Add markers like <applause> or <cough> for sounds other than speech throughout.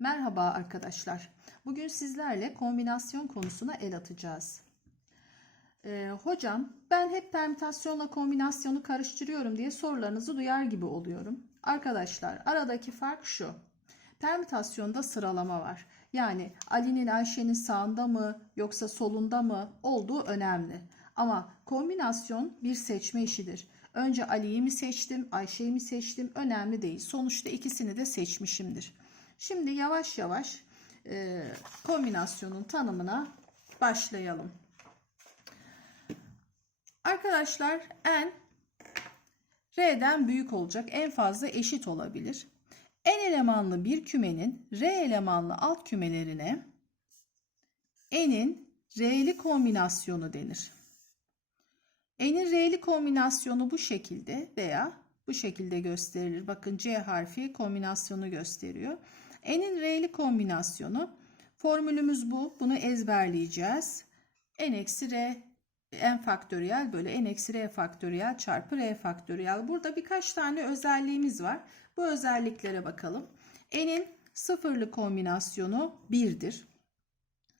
Merhaba arkadaşlar. Bugün sizlerle kombinasyon konusuna el atacağız. Ee, hocam ben hep permütasyonla kombinasyonu karıştırıyorum diye sorularınızı duyar gibi oluyorum. Arkadaşlar aradaki fark şu. Permütasyonda sıralama var. Yani Ali'nin Ayşe'nin sağında mı yoksa solunda mı olduğu önemli. Ama kombinasyon bir seçme işidir. Önce Ali'yi mi seçtim, Ayşe'yi mi seçtim önemli değil. Sonuçta ikisini de seçmişimdir. Şimdi yavaş yavaş e, kombinasyonun tanımına başlayalım. Arkadaşlar n r'den büyük olacak. En fazla eşit olabilir. n elemanlı bir kümenin r elemanlı alt kümelerine n'in r'li kombinasyonu denir. N'in r'li kombinasyonu bu şekilde veya bu şekilde gösterilir. Bakın C harfi kombinasyonu gösteriyor. N'in r'li kombinasyonu formülümüz bu. Bunu ezberleyeceğiz. n eksi r n faktöriyel bölü n eksi r faktöriyel çarpı r faktöriyel. Burada birkaç tane özelliğimiz var. Bu özelliklere bakalım. n'in sıfırlı kombinasyonu 1'dir.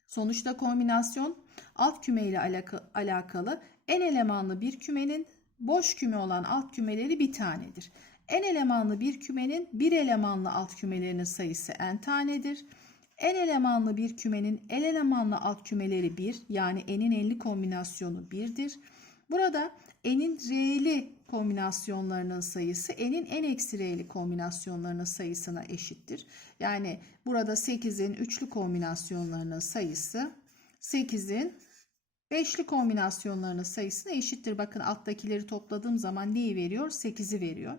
Sonuçta kombinasyon alt küme ile alakalı n elemanlı bir kümenin boş küme olan alt kümeleri bir tanedir. N elemanlı bir kümenin bir elemanlı alt kümelerinin sayısı n tanedir. n elemanlı bir kümenin n elemanlı alt kümeleri 1 yani n'in n'li kombinasyonu 1'dir. Burada n'in r'li kombinasyonlarının sayısı n'in n eksi r'li kombinasyonlarının sayısına eşittir. Yani burada 8'in üçlü kombinasyonlarının sayısı 8'in Beşli kombinasyonlarının sayısına eşittir. Bakın alttakileri topladığım zaman neyi veriyor? 8'i veriyor.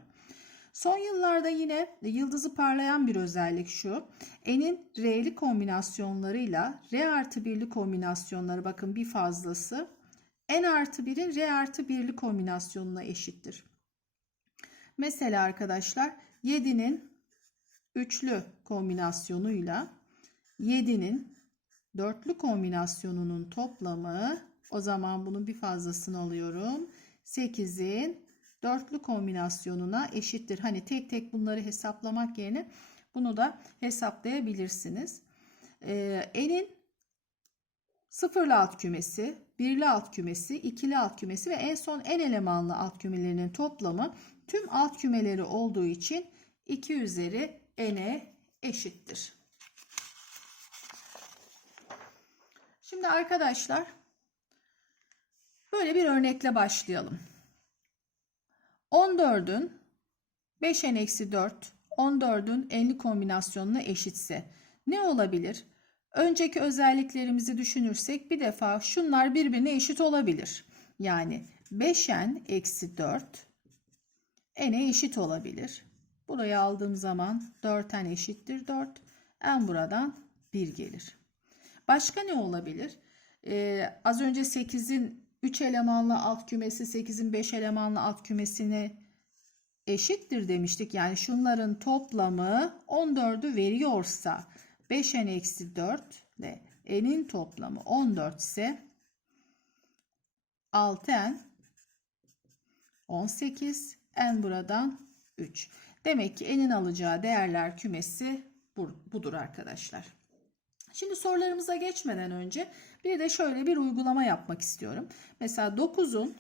Son yıllarda yine yıldızı parlayan bir özellik şu. N'in R'li kombinasyonlarıyla R artı 1'li kombinasyonları bakın bir fazlası N artı 1'in R artı 1'li kombinasyonuna eşittir. Mesela arkadaşlar 7'nin üçlü kombinasyonuyla 7'nin dörtlü kombinasyonunun toplamı o zaman bunun bir fazlasını alıyorum. 8'in dörtlü kombinasyonuna eşittir. Hani tek tek bunları hesaplamak yerine bunu da hesaplayabilirsiniz. Ee, n'in sıfırlı alt kümesi, birli alt kümesi, ikili alt kümesi ve en son n elemanlı alt kümelerinin toplamı tüm alt kümeleri olduğu için 2 üzeri n'e eşittir. Şimdi arkadaşlar böyle bir örnekle başlayalım. 14'ün 5n-4 14'ün enli kombinasyonuna eşitse ne olabilir? Önceki özelliklerimizi düşünürsek bir defa şunlar birbirine eşit olabilir. Yani 5n eksi 4 n'e eşit olabilir. Burayı aldığım zaman 4n eşittir 4. n buradan 1 gelir. Başka ne olabilir? Ee, az önce 8'in 3 elemanlı alt kümesi 8'in 5 elemanlı alt kümesine eşittir demiştik. Yani şunların toplamı 14'ü veriyorsa 5n eksi 4 ile n'in toplamı 14 ise 6n 18 n buradan 3. Demek ki n'in alacağı değerler kümesi budur arkadaşlar. Şimdi sorularımıza geçmeden önce bir de şöyle bir uygulama yapmak istiyorum. Mesela 9'un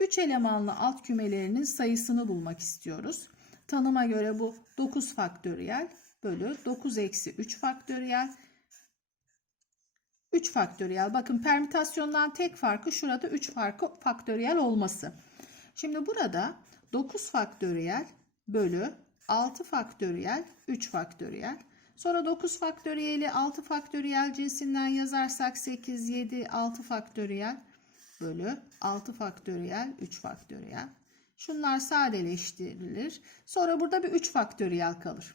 3 elemanlı alt kümelerinin sayısını bulmak istiyoruz. Tanıma göre bu 9 faktöriyel bölü 9 eksi 3 faktöriyel 3 faktöriyel. Bakın permütasyondan tek farkı şurada 3 farkı faktöriyel olması. Şimdi burada 9 faktöriyel bölü 6 faktöriyel 3 faktöriyel. Sonra 9 faktöriyeli 6 faktöriyel cinsinden yazarsak 8, 7, 6 faktöriyel bölü 6 faktöriyel 3 faktöriyel. Şunlar sadeleştirilir. Sonra burada bir 3 faktöriyel kalır.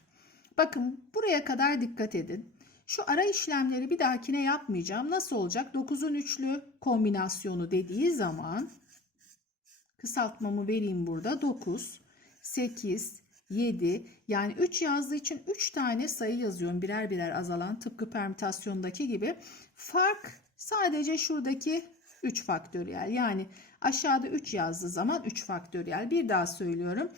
Bakın buraya kadar dikkat edin. Şu ara işlemleri bir dahakine yapmayacağım. Nasıl olacak? 9'un üçlü kombinasyonu dediği zaman kısaltmamı vereyim burada. 9, 8, 7 yani 3 yazdığı için 3 tane sayı yazıyorum birer birer azalan tıpkı permütasyondaki gibi. Fark sadece şuradaki 3 faktöriyel yani aşağıda 3 yazdığı zaman 3 faktöriyel bir daha söylüyorum.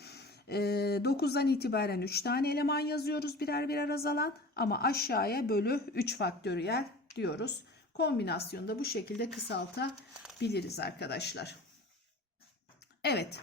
E, 9'dan itibaren 3 tane eleman yazıyoruz birer birer azalan ama aşağıya bölü 3 faktöriyel diyoruz. Kombinasyonu da bu şekilde kısaltabiliriz arkadaşlar. Evet.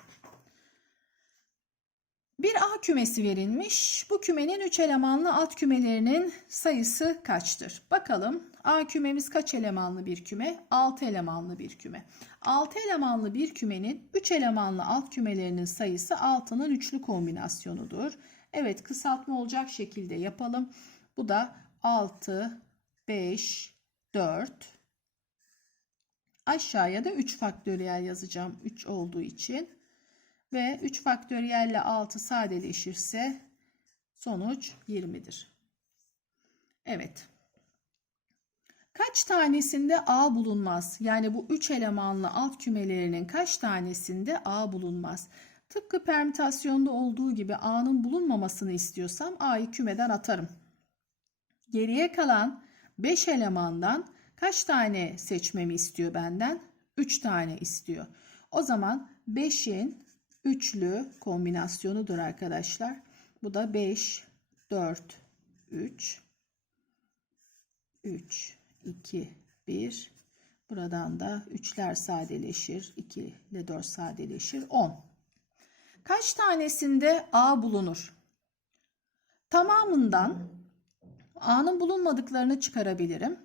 Bir A kümesi verilmiş. Bu kümenin 3 elemanlı alt kümelerinin sayısı kaçtır? Bakalım A kümemiz kaç elemanlı bir küme? 6 elemanlı bir küme. 6 elemanlı bir kümenin 3 elemanlı alt kümelerinin sayısı 6'nın üçlü kombinasyonudur. Evet kısaltma olacak şekilde yapalım. Bu da 6, 5, 4. Aşağıya da 3 faktöriyel yazacağım 3 olduğu için. Ve 3 faktöriyelle 6 sadeleşirse sonuç 20'dir. Evet. Kaç tanesinde A bulunmaz? Yani bu 3 elemanlı alt kümelerinin kaç tanesinde A bulunmaz? Tıpkı permütasyonda olduğu gibi A'nın bulunmamasını istiyorsam A'yı kümeden atarım. Geriye kalan 5 elemandan kaç tane seçmemi istiyor benden? 3 tane istiyor. O zaman 5'in üçlü kombinasyonudur arkadaşlar. Bu da 5, 4, 3, 3, 2, 1. Buradan da 3'ler sadeleşir. 2 ile 4 sadeleşir. 10. Kaç tanesinde A bulunur? Tamamından A'nın bulunmadıklarını çıkarabilirim.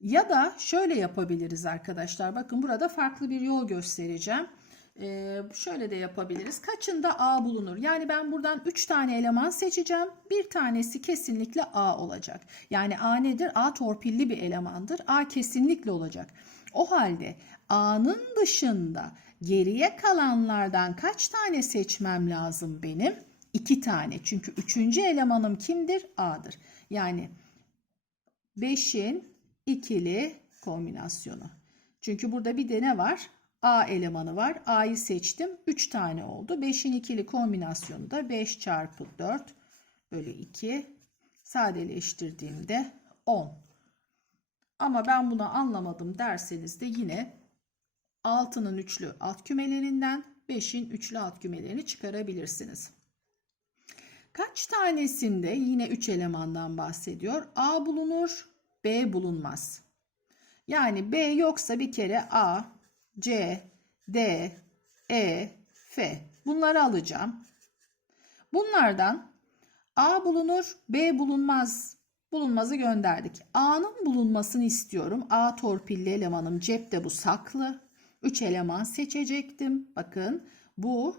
Ya da şöyle yapabiliriz arkadaşlar. Bakın burada farklı bir yol göstereceğim. Ee, şöyle de yapabiliriz. Kaçında A bulunur? Yani ben buradan 3 tane eleman seçeceğim. Bir tanesi kesinlikle A olacak. Yani A nedir? A torpilli bir elemandır. A kesinlikle olacak. O halde A'nın dışında geriye kalanlardan kaç tane seçmem lazım benim? 2 tane. Çünkü üçüncü elemanım kimdir? A'dır. Yani 5'in ikili kombinasyonu. Çünkü burada bir de ne var? A elemanı var. A'yı seçtim. 3 tane oldu. 5'in ikili kombinasyonu da 5 çarpı 4 bölü 2 sadeleştirdiğimde 10. Ama ben bunu anlamadım derseniz de yine 6'nın üçlü alt kümelerinden 5'in üçlü alt kümelerini çıkarabilirsiniz. Kaç tanesinde yine 3 elemandan bahsediyor. A bulunur, B bulunmaz. Yani B yoksa bir kere A, C, D, E, F. Bunları alacağım. Bunlardan A bulunur, B bulunmaz. Bulunmazı gönderdik. A'nın bulunmasını istiyorum. A torpilli elemanım cepte bu saklı. 3 eleman seçecektim. Bakın bu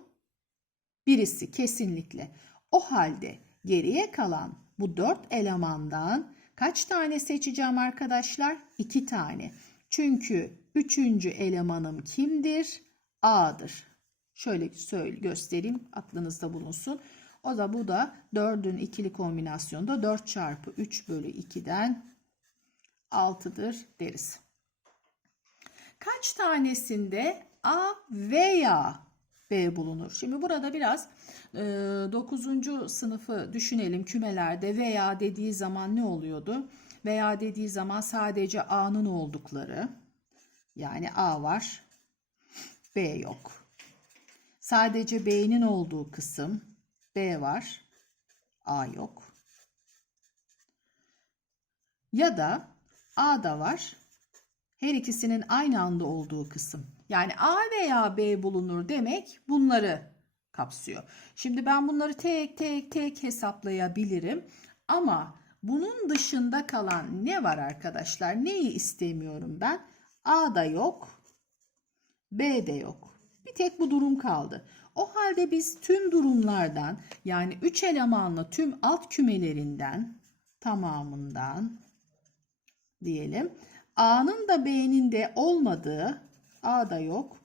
birisi kesinlikle. O halde geriye kalan bu 4 elemandan kaç tane seçeceğim arkadaşlar? 2 tane. Çünkü üçüncü elemanım kimdir? A'dır. Şöyle söyle göstereyim aklınızda bulunsun. O da bu da 4'ün ikili kombinasyonda 4 çarpı 3 bölü 2'den 6'dır deriz. Kaç tanesinde A veya B bulunur? Şimdi burada biraz e, 9. sınıfı düşünelim kümelerde veya dediği zaman ne oluyordu? Veya dediği zaman sadece A'nın oldukları. Yani A var. B yok. Sadece B'nin olduğu kısım B var. A yok. Ya da A da var. Her ikisinin aynı anda olduğu kısım. Yani A veya B bulunur demek bunları kapsıyor. Şimdi ben bunları tek tek tek hesaplayabilirim. Ama bunun dışında kalan ne var arkadaşlar? Neyi istemiyorum ben? A da yok. B de yok. Bir tek bu durum kaldı. O halde biz tüm durumlardan yani 3 elemanlı tüm alt kümelerinden tamamından diyelim. A'nın da B'nin de olmadığı A da yok,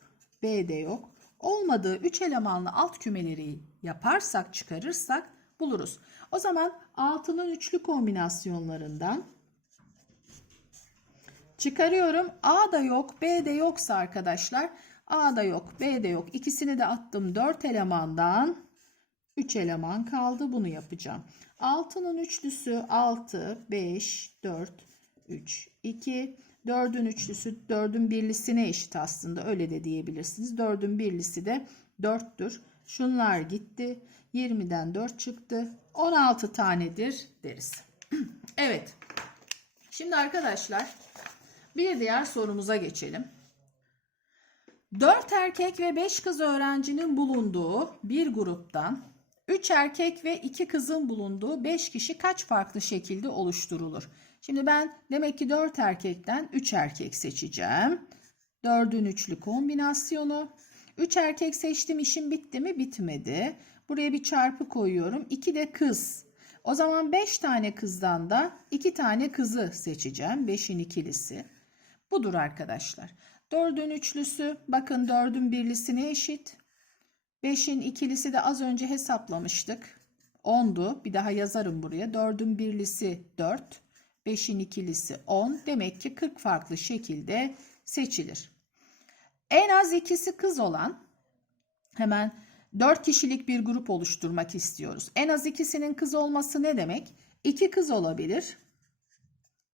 B de yok. Olmadığı 3 elemanlı alt kümeleri yaparsak, çıkarırsak buluruz. O zaman 6'nın üçlü kombinasyonlarından çıkarıyorum. A da yok, B de yoksa arkadaşlar A da yok, B de yok. İkisini de attım 4 elemandan 3 eleman kaldı. Bunu yapacağım. 6'nın üçlüsü 6, 5, 4, 3, 2. 4'ün üçlüsü 4'ün birlisine eşit aslında. Öyle de diyebilirsiniz. 4'ün birlisi de 4'tür. Şunlar gitti. 20'den 4 çıktı. 16 tanedir deriz. <clears throat> evet. Şimdi arkadaşlar bir diğer sorumuza geçelim. 4 erkek ve 5 kız öğrencinin bulunduğu bir gruptan 3 erkek ve 2 kızın bulunduğu 5 kişi kaç farklı şekilde oluşturulur? Şimdi ben demek ki 4 erkekten 3 erkek seçeceğim. 4'ün üçlü kombinasyonu. 3 erkek seçtim işim bitti mi? Bitmedi. Buraya bir çarpı koyuyorum. 2 de kız. O zaman 5 tane kızdan da 2 tane kızı seçeceğim. 5'in ikilisi. Budur arkadaşlar. 4'ün üçlüsü bakın 4'ün birlisine eşit. 5'in ikilisi de az önce hesaplamıştık. 10'du. Bir daha yazarım buraya. 4'ün birlisi 4. 5'in ikilisi 10. Demek ki 40 farklı şekilde seçilir. En az ikisi kız olan hemen 4 kişilik bir grup oluşturmak istiyoruz. En az ikisinin kız olması ne demek? 2 kız olabilir.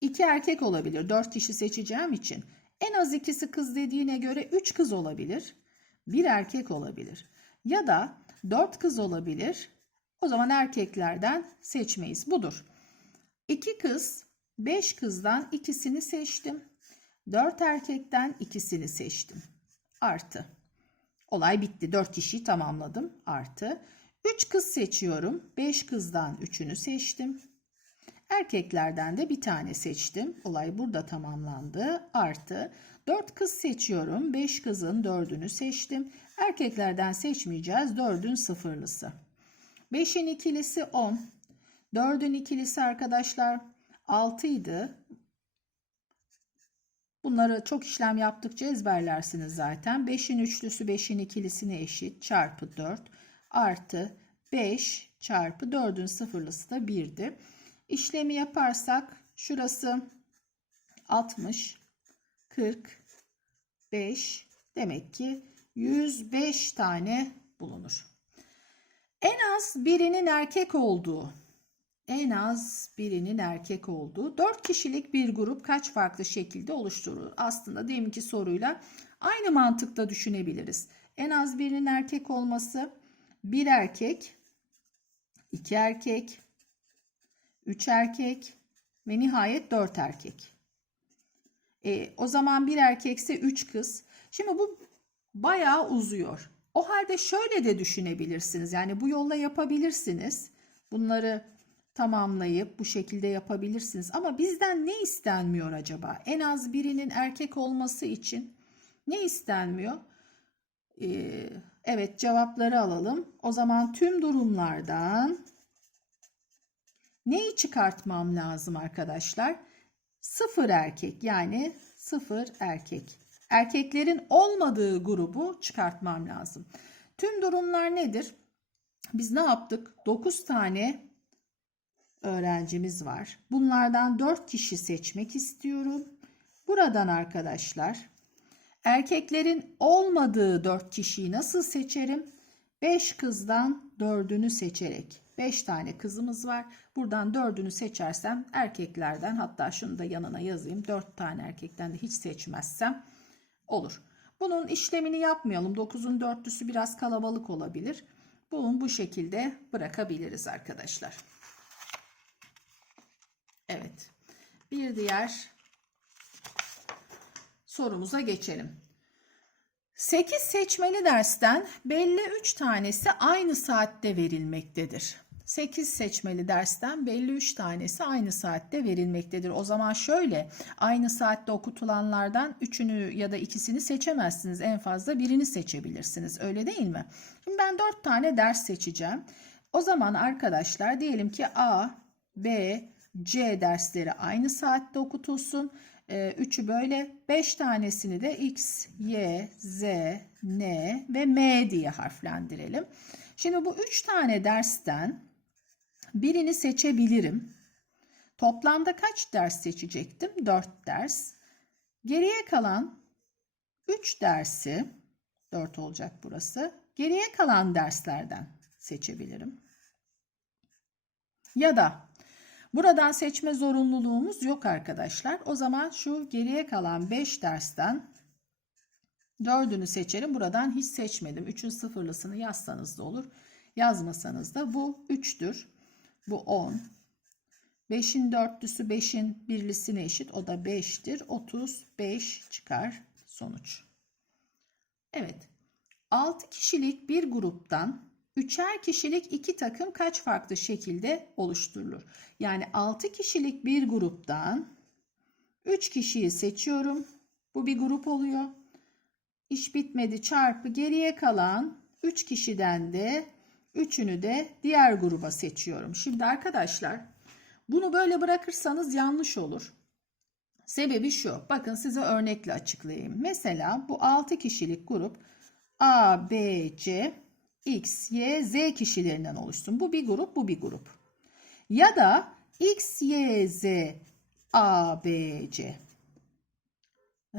2 erkek olabilir. 4 kişi seçeceğim için. En az ikisi kız dediğine göre 3 kız olabilir. 1 erkek olabilir. Ya da 4 kız olabilir. O zaman erkeklerden seçmeyiz. Budur. 2 kız, 5 kızdan ikisini seçtim. 4 erkekten ikisini seçtim. Artı. Olay bitti. 4 kişiyi tamamladım. Artı. 3 kız seçiyorum. 5 kızdan 3'ünü seçtim. Erkeklerden de bir tane seçtim. Olay burada tamamlandı. Artı 4 kız seçiyorum. 5 kızın 4'ünü seçtim. Erkeklerden seçmeyeceğiz. 4'ün sıfırlısı. 5'in ikilisi 10. 4'ün ikilisi arkadaşlar 6 idi. Bunları çok işlem yaptıkça ezberlersiniz zaten. 5'in üçlüsü 5'in ikilisine eşit. Çarpı 4 artı 5 çarpı 4'ün sıfırlısı da 1'di. İşlemi yaparsak şurası 60, 40, 5 demek ki 105 tane bulunur. En az birinin erkek olduğu, en az birinin erkek olduğu 4 kişilik bir grup kaç farklı şekilde oluşturulur? Aslında deminki soruyla aynı mantıkla düşünebiliriz. En az birinin erkek olması bir erkek, iki erkek, 3 erkek ve nihayet 4 erkek. E, o zaman bir erkekse 3 kız. Şimdi bu bayağı uzuyor. O halde şöyle de düşünebilirsiniz. Yani bu yolla yapabilirsiniz. Bunları tamamlayıp bu şekilde yapabilirsiniz. Ama bizden ne istenmiyor acaba? En az birinin erkek olması için ne istenmiyor? Ee, evet cevapları alalım. O zaman tüm durumlardan Neyi çıkartmam lazım arkadaşlar? Sıfır erkek yani sıfır erkek. Erkeklerin olmadığı grubu çıkartmam lazım. Tüm durumlar nedir? Biz ne yaptık? 9 tane öğrencimiz var. Bunlardan 4 kişi seçmek istiyorum. Buradan arkadaşlar erkeklerin olmadığı 4 kişiyi nasıl seçerim? 5 kızdan 4'ünü seçerek 5 tane kızımız var. Buradan 4'ünü seçersem erkeklerden hatta şunu da yanına yazayım. 4 tane erkekten de hiç seçmezsem olur. Bunun işlemini yapmayalım. 9'un dörtlüsü biraz kalabalık olabilir. Bunu bu şekilde bırakabiliriz arkadaşlar. Evet. Bir diğer sorumuza geçelim. 8 seçmeli dersten belli 3 tanesi aynı saatte verilmektedir. 8 seçmeli dersten belli 3 tanesi aynı saatte verilmektedir. O zaman şöyle aynı saatte okutulanlardan 3'ünü ya da ikisini seçemezsiniz. En fazla birini seçebilirsiniz. Öyle değil mi? Şimdi ben 4 tane ders seçeceğim. O zaman arkadaşlar diyelim ki A, B, C dersleri aynı saatte okutulsun. 3'ü ee, böyle 5 tanesini de X, Y, Z, N ve M diye harflendirelim. Şimdi bu 3 tane dersten birini seçebilirim. Toplamda kaç ders seçecektim? 4 ders. Geriye kalan 3 dersi 4 olacak burası. Geriye kalan derslerden seçebilirim. Ya da Buradan seçme zorunluluğumuz yok arkadaşlar. O zaman şu geriye kalan 5 dersten Dördünü seçerim. Buradan hiç seçmedim. Üçün sıfırlısını yazsanız da olur. Yazmasanız da bu 3'tür. Bu 10. 5'in dörtlüsü 5'in birlisine eşit. O da 5'tir. 35 çıkar sonuç. Evet. 6 kişilik bir gruptan üçer kişilik iki takım kaç farklı şekilde oluşturulur? Yani 6 kişilik bir gruptan 3 kişiyi seçiyorum. Bu bir grup oluyor. İş bitmedi çarpı geriye kalan 3 kişiden de 3'ünü de diğer gruba seçiyorum. Şimdi arkadaşlar bunu böyle bırakırsanız yanlış olur. Sebebi şu. Bakın size örnekle açıklayayım. Mesela bu 6 kişilik grup A, B, C, X, Y, Z kişilerinden oluşsun. Bu bir grup, bu bir grup. Ya da X, Y, Z, A, B, C.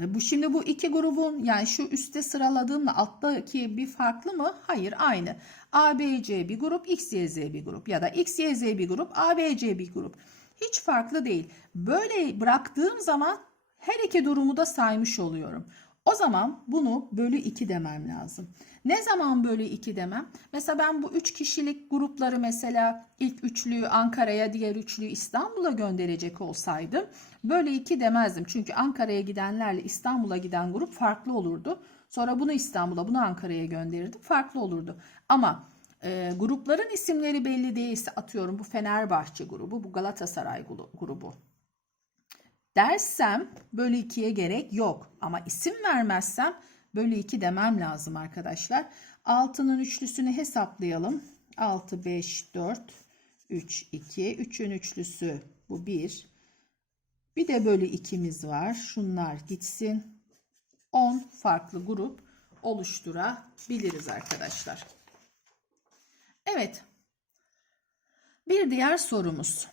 E, Bu şimdi bu iki grubun yani şu üstte sıraladığımla alttaki bir farklı mı? Hayır aynı. A, B, C bir grup, X, Y, Z bir grup ya da X, Y, Z bir grup, A, B, C bir grup. Hiç farklı değil. Böyle bıraktığım zaman her iki durumu da saymış oluyorum. O zaman bunu bölü 2 demem lazım. Ne zaman bölü 2 demem? Mesela ben bu 3 kişilik grupları mesela ilk üçlüyü Ankara'ya diğer üçlüyü İstanbul'a gönderecek olsaydım bölü 2 demezdim. Çünkü Ankara'ya gidenlerle İstanbul'a giden grup farklı olurdu. Sonra bunu İstanbul'a bunu Ankara'ya gönderirdim farklı olurdu. Ama e, grupların isimleri belli değilse atıyorum bu Fenerbahçe grubu bu Galatasaray grubu dersem bölü 2'ye gerek yok. Ama isim vermezsem bölü 2 demem lazım arkadaşlar. 6'nın üçlüsünü hesaplayalım. 6, 5, 4, 3, 2. 3'ün üçlüsü bu 1. Bir de bölü 2'miz var. Şunlar gitsin. 10 farklı grup oluşturabiliriz arkadaşlar. Evet. Bir diğer sorumuz.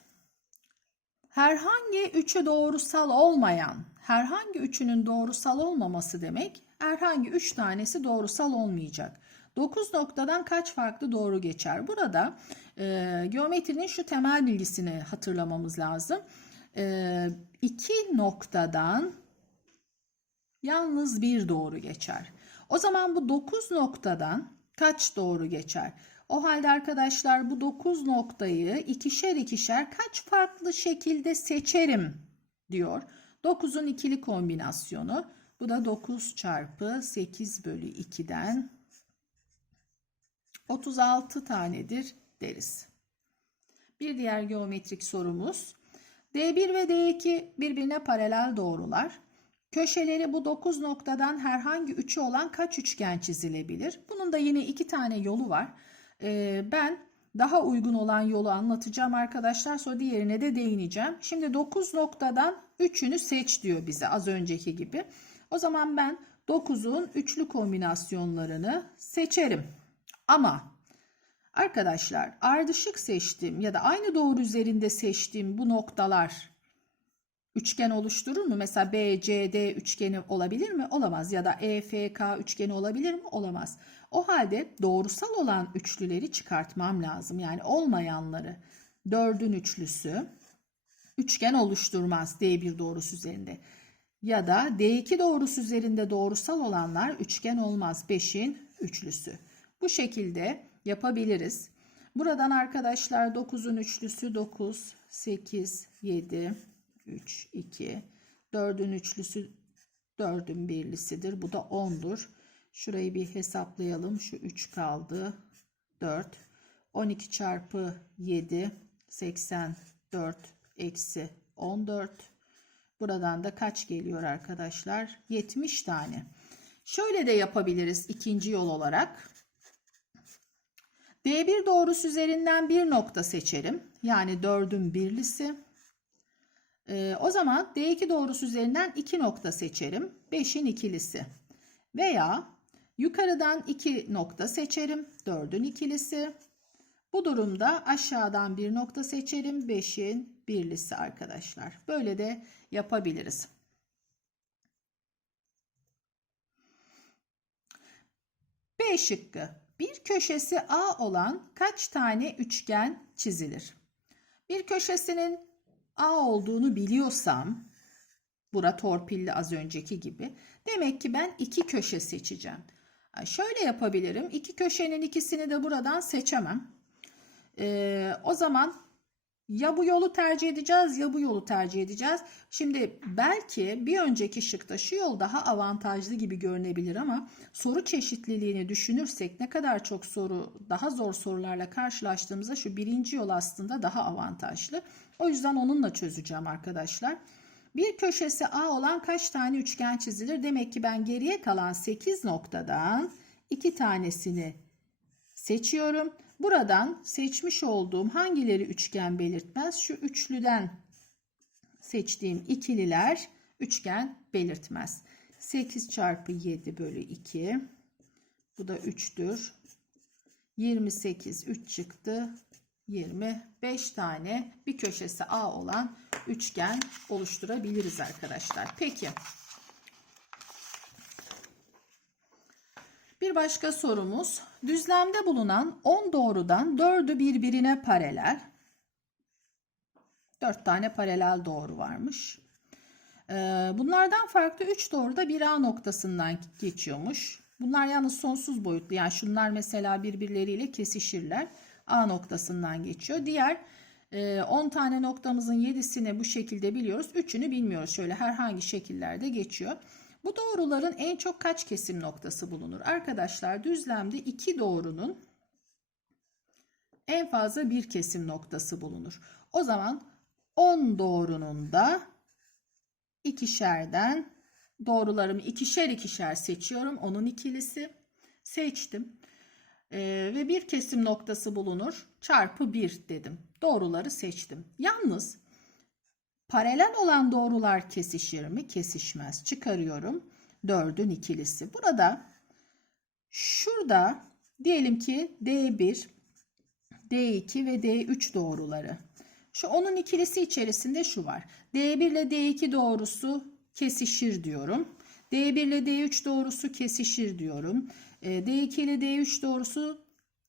Herhangi üçü doğrusal olmayan, herhangi üçünün doğrusal olmaması demek, herhangi üç tanesi doğrusal olmayacak. 9 noktadan kaç farklı doğru geçer? Burada e, geometrinin şu temel bilgisini hatırlamamız lazım. E, iki noktadan yalnız bir doğru geçer. O zaman bu 9 noktadan kaç doğru geçer? O halde arkadaşlar bu 9 noktayı ikişer ikişer kaç farklı şekilde seçerim diyor. 9'un ikili kombinasyonu. Bu da 9 çarpı 8 bölü 2'den 36 tanedir deriz. Bir diğer geometrik sorumuz. D1 ve D2 birbirine paralel doğrular. Köşeleri bu 9 noktadan herhangi üçü olan kaç üçgen çizilebilir? Bunun da yine iki tane yolu var. Ee, ben daha uygun olan yolu anlatacağım arkadaşlar. Sonra diğerine de değineceğim. Şimdi 9 noktadan 3'ünü seç diyor bize az önceki gibi. O zaman ben 9'un üçlü kombinasyonlarını seçerim. Ama arkadaşlar ardışık seçtiğim ya da aynı doğru üzerinde seçtiğim bu noktalar üçgen oluşturur mu? Mesela BCD üçgeni olabilir mi? Olamaz. Ya da EFK üçgeni olabilir mi? Olamaz. O halde doğrusal olan üçlüleri çıkartmam lazım. Yani olmayanları. Dördün üçlüsü üçgen oluşturmaz D1 doğrusu üzerinde. Ya da D2 doğrusu üzerinde doğrusal olanlar üçgen olmaz. 5'in üçlüsü. Bu şekilde yapabiliriz. Buradan arkadaşlar 9'un üçlüsü 9, 8, 7, 3, 2. 4'ün üçlüsü 4'ün birlisidir. Bu da 10'dur. Şurayı bir hesaplayalım. Şu 3 kaldı. 4. 12 çarpı 7. 84 eksi 14. Buradan da kaç geliyor arkadaşlar? 70 tane. Şöyle de yapabiliriz ikinci yol olarak. D1 doğrusu üzerinden bir nokta seçerim. Yani 4'ün birlisi. Ee, o zaman D2 doğrusu üzerinden 2 nokta seçerim. 5'in ikilisi. Veya yukarıdan 2 nokta seçerim. 4'ün ikilisi. Bu durumda aşağıdan bir nokta seçerim. 5'in birlisi arkadaşlar. Böyle de yapabiliriz. B şıkkı. Bir köşesi A olan kaç tane üçgen çizilir? Bir köşesinin A olduğunu biliyorsam Bura torpilli az önceki gibi. Demek ki ben iki köşe seçeceğim. Şöyle yapabilirim. İki köşenin ikisini de buradan seçemem. Ee, o zaman ya bu yolu tercih edeceğiz ya bu yolu tercih edeceğiz. Şimdi belki bir önceki şıkta şu yol daha avantajlı gibi görünebilir ama soru çeşitliliğini düşünürsek ne kadar çok soru daha zor sorularla karşılaştığımızda şu birinci yol aslında daha avantajlı. O yüzden onunla çözeceğim arkadaşlar. Bir köşesi A olan kaç tane üçgen çizilir? Demek ki ben geriye kalan 8 noktadan 2 tanesini seçiyorum. Buradan seçmiş olduğum hangileri üçgen belirtmez? Şu üçlüden seçtiğim ikililer üçgen belirtmez. 8 çarpı 7 bölü 2. Bu da 3'tür. 28 3 çıktı. 25 tane bir köşesi A olan üçgen oluşturabiliriz arkadaşlar. Peki. Bir başka sorumuz. Düzlemde bulunan 10 doğrudan 4'ü birbirine paralel. 4 tane paralel doğru varmış. Ee, Bunlardan farklı 3 doğru da bir A noktasından geçiyormuş. Bunlar yalnız sonsuz boyutlu. Yani şunlar mesela birbirleriyle kesişirler. A noktasından geçiyor. Diğer e, 10 tane noktamızın 7'sini bu şekilde biliyoruz. 3'ünü bilmiyoruz. Şöyle herhangi şekillerde geçiyor. Bu doğruların en çok kaç kesim noktası bulunur? Arkadaşlar düzlemde iki doğrunun en fazla bir kesim noktası bulunur. O zaman 10 doğrunun da ikişerden doğrularımı ikişer ikişer seçiyorum. Onun ikilisi seçtim. Ee, ve bir kesim noktası bulunur. Çarpı 1 dedim. Doğruları seçtim. Yalnız paralel olan doğrular kesişir mi? Kesişmez. Çıkarıyorum. 4'ün ikilisi. Burada şurada diyelim ki D1, D2 ve D3 doğruları. Şu onun ikilisi içerisinde şu var. D1 ile D2 doğrusu kesişir diyorum. D1 ile D3 doğrusu kesişir diyorum. E, D2 ile D3 doğrusu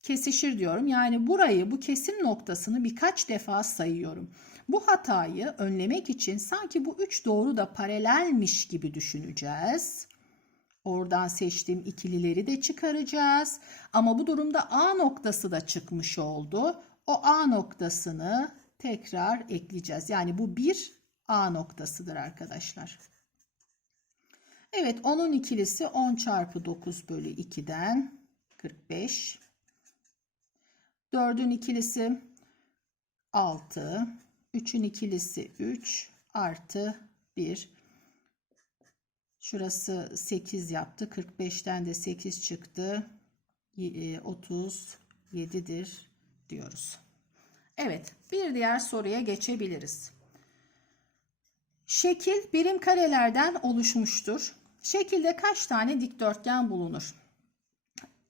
kesişir diyorum. Yani burayı bu kesim noktasını birkaç defa sayıyorum. Bu hatayı önlemek için sanki bu üç doğru da paralelmiş gibi düşüneceğiz. Oradan seçtiğim ikilileri de çıkaracağız. Ama bu durumda A noktası da çıkmış oldu. O A noktasını tekrar ekleyeceğiz. Yani bu bir A noktasıdır arkadaşlar. Evet onun ikilisi 10 çarpı 9 bölü 2'den 45. 4'ün ikilisi 6. 3'ün ikilisi 3 artı 1. Şurası 8 yaptı. 45'ten de 8 çıktı. 37'dir diyoruz. Evet bir diğer soruya geçebiliriz. Şekil birim karelerden oluşmuştur. Şekilde kaç tane dikdörtgen bulunur?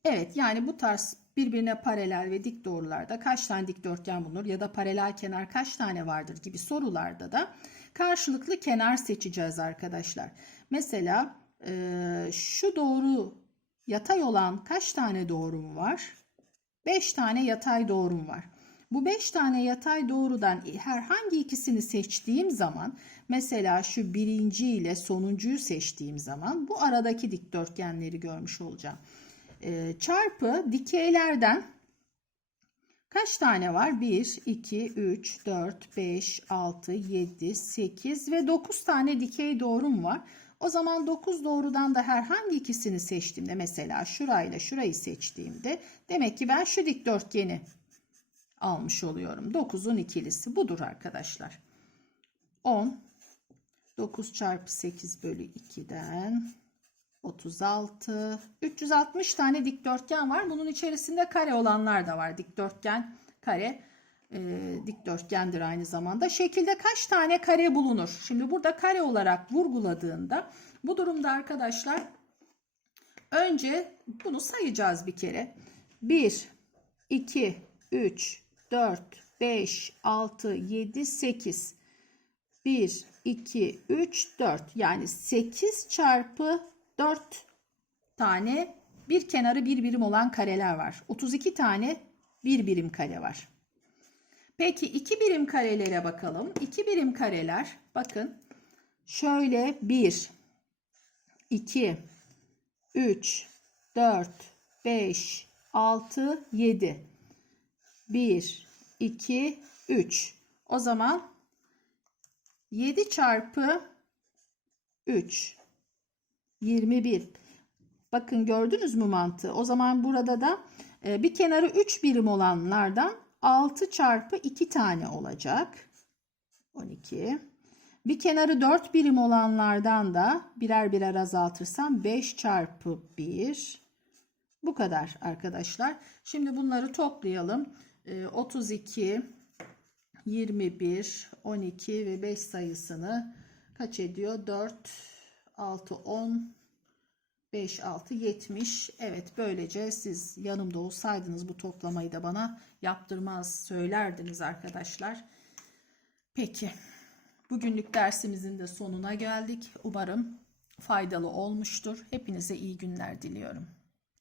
Evet yani bu tarz birbirine paralel ve dik doğrularda kaç tane dikdörtgen bulunur ya da paralel kenar kaç tane vardır gibi sorularda da karşılıklı kenar seçeceğiz arkadaşlar. Mesela e, şu doğru yatay olan kaç tane doğrum var? 5 tane yatay doğrum var. Bu 5 tane yatay doğrudan herhangi ikisini seçtiğim zaman mesela şu birinci ile sonuncuyu seçtiğim zaman bu aradaki dikdörtgenleri görmüş olacağım. Ee, çarpı dikeylerden kaç tane var? 1, 2, 3, 4, 5, 6, 7, 8 ve 9 tane dikey doğrum var. O zaman 9 doğrudan da herhangi ikisini seçtiğimde mesela şurayla şurayı seçtiğimde demek ki ben şu dikdörtgeni almış oluyorum. 9'un ikilisi budur arkadaşlar. 10 9 çarpı 8 bölü 2'den 36 360 tane dikdörtgen var. Bunun içerisinde kare olanlar da var. Dikdörtgen kare e, dikdörtgendir aynı zamanda. Şekilde kaç tane kare bulunur? Şimdi burada kare olarak vurguladığında bu durumda arkadaşlar önce bunu sayacağız bir kere. 1 2 3 4 5 6 7 8 1 2 3 4 yani 8 çarpı 4 tane bir kenarı bir birim olan kareler var. 32 tane bir birim kare var. Peki iki birim karelere bakalım. İki birim kareler bakın şöyle 1, 2, 3, 4, 5, 6, 7. 1, 2, 3. O zaman 7 çarpı 3. 21. Bakın gördünüz mü mantığı? O zaman burada da e, bir kenarı 3 birim olanlardan 6 çarpı 2 tane olacak. 12. Bir kenarı 4 birim olanlardan da birer birer azaltırsam 5 çarpı 1. Bu kadar arkadaşlar. Şimdi bunları toplayalım. E, 32, 21, 12 ve 5 sayısını kaç ediyor? 4, 6, 10, 5, 6, 70. Evet böylece siz yanımda olsaydınız bu toplamayı da bana yaptırmaz söylerdiniz arkadaşlar. Peki bugünlük dersimizin de sonuna geldik. Umarım faydalı olmuştur. Hepinize iyi günler diliyorum.